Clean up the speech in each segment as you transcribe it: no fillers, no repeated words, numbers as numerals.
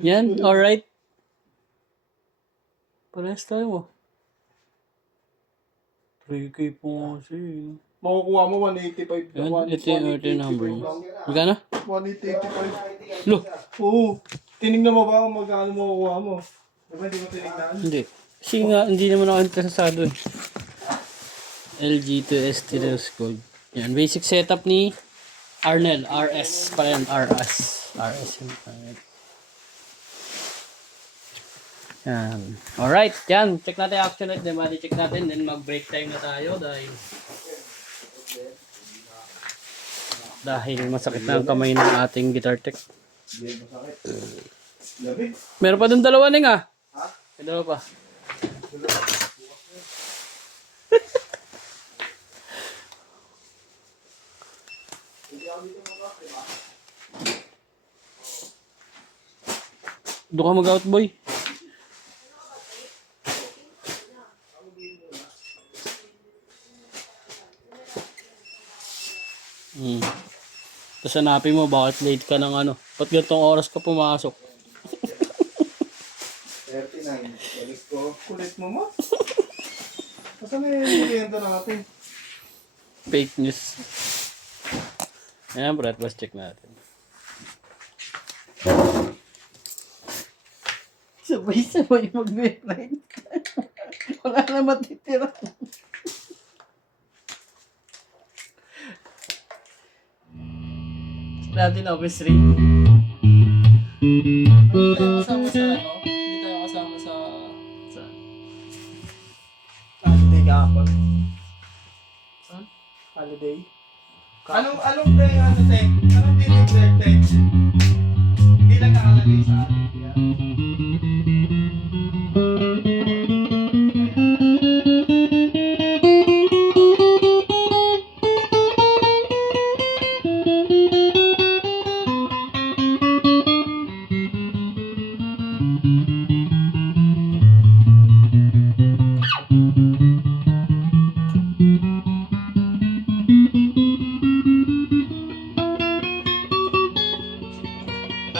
Yan, alright. Parehas tayo mo. 3K po kasi. Makukuha mo 185. Yan, ito yung number niya. Magkano? 185. Look. Oo. Tinignan mo ba kung magkano makukuha mo? Diba hindi mo tinignan? Hindi. Kasi nga, hindi naman ako interesado eh. LG to ST Gold. Yan, basic setup ni Arnel. RS pa yan. RS yung yan. Alright, yan. Check natin action ulit. Then body check natin. Then mag-break time na tayo dahil masakit na ang kamay ng ating guitar tech. Meron pa dun dalawa ning ah. May dalawa pa. Doon ka mag-out boy. Tapos hanapin mo bakit late ka ng ano. Ba't ganitong oras ka pumasok? 39. Balik ko. Kulit mo mo? Saan yung kliento natin? Fake news. Ayan, Brett, let's check natin. Sabay-sabay mag-ride. Wala na matitira. Natin office 3. Hindi tayo kasama sa ano? Hindi tayo kasama sa... Holiday kahapon. Saan? Holiday. Anong play ano, Tek? Anong dinigler, Tek? Hindi lang nakalagay sa atin. Yeah.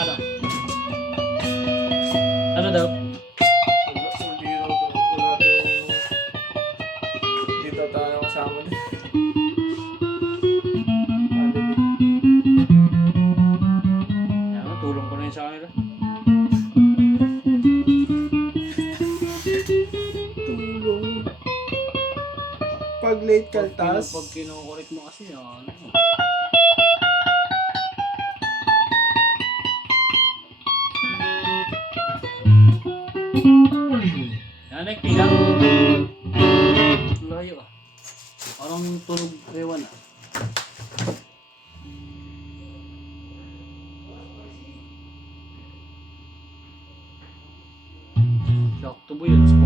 Ano? Ano daw? Dito tayo kasama din. Yan, tulong ko na yun sa kanila. Tulong. Pag late kaltas. Pag kinukulit mo kasi yan. Yan, nagpilang. Layo ah. Parang tunog ewan ah. Sakto ba yun? 4.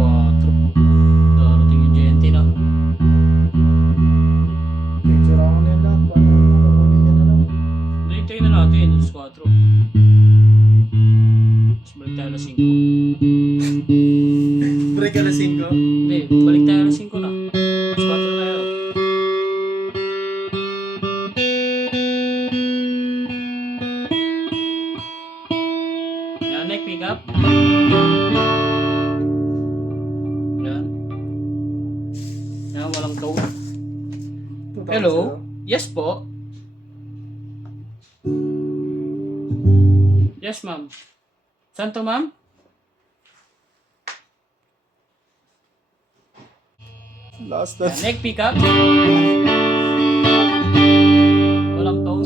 Darating yung GNT na. Picture ako na yun lahat. Paano kukunin niya na lang? Direct na natin. 4. Tapos balik tayo na 5. Break alas 5. Hindi, balik tayo na 5 na. 4 na yun. Yan, neck pick up. Yan. Yan, walang tone. Hello? Yes po. Yes, ma'am. Saan to, ma'am? Last Yan, na. neck pick up. Walang tone.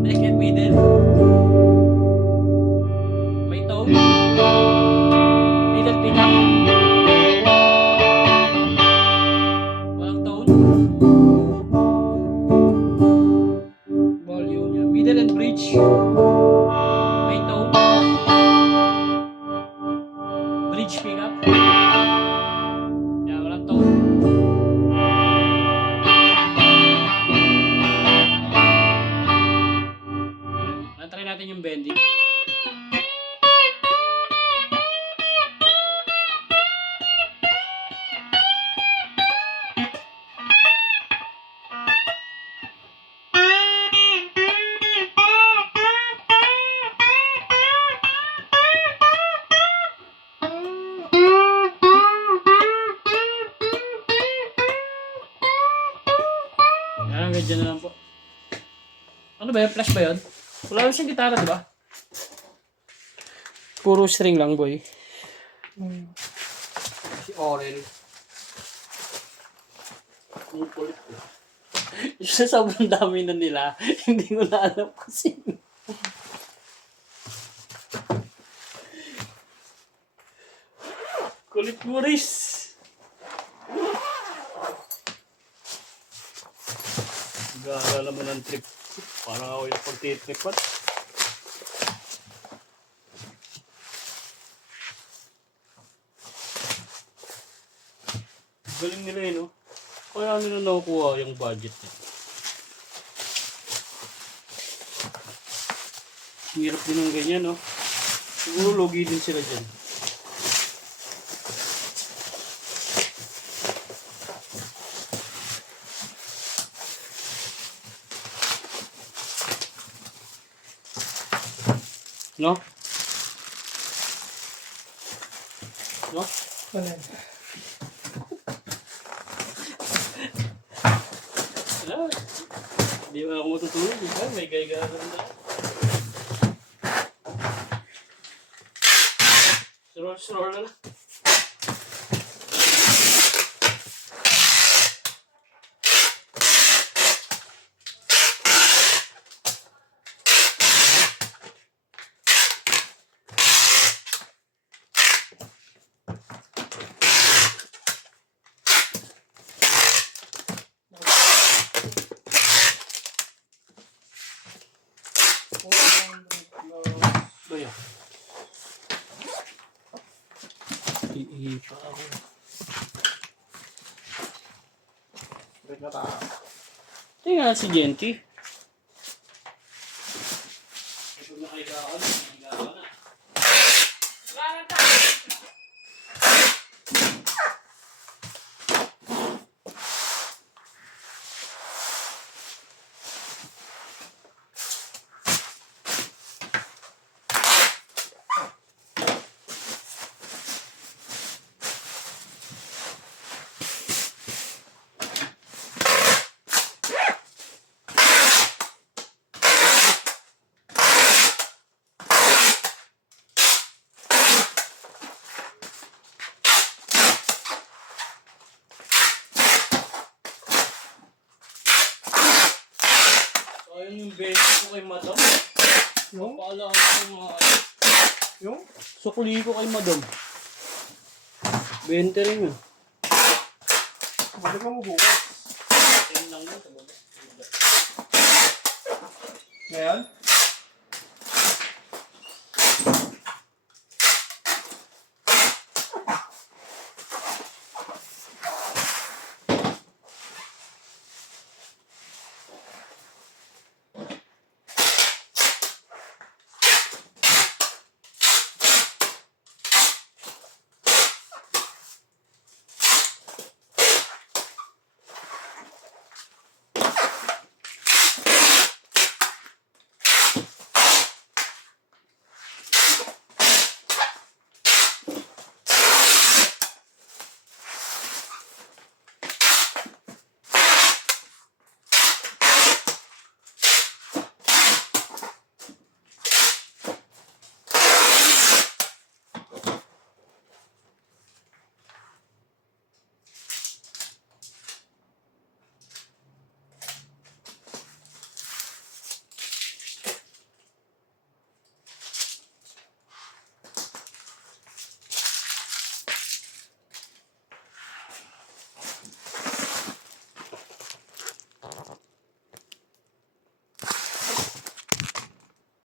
Neck and middle. May tone. Middle pick up. Walang tone. Volume yan. Middle and bridge. May tone. Bridge pick up. Yan, walang tone. Try natin yung bending. ba yun? Flash ba yun? Wala naman siyang gitara, di ba? Puro string lang, boy. Si Orel. Ang kulit ko. Yung sa sobrang dami na nila, hindi ko na alam kasi. Kulit mo, Riz. Gala naman ng trip. Parang ako yung pagtitripat. Galing nila eh, no? Kaya nila nakukuha yung budget niya. Hirap din ng ganyan, no? Siguro logi din sila dyan. No? No? Ano yan? Wala. Hindi ba ako matutulog? Di ba? May gaya-gaya na. Scroll na lang. Baya. Iipa ako. Wait na tayo. Tingnan si Genty. Ito na kayo ako. Nagawa na. Ayun yung bento ko kay Madam. Yung? Paala ko yung mga... Yung? Sukli ko kay Madam. 20 rin yun. Balik mo bukas. 10 lang yun. Ngayon?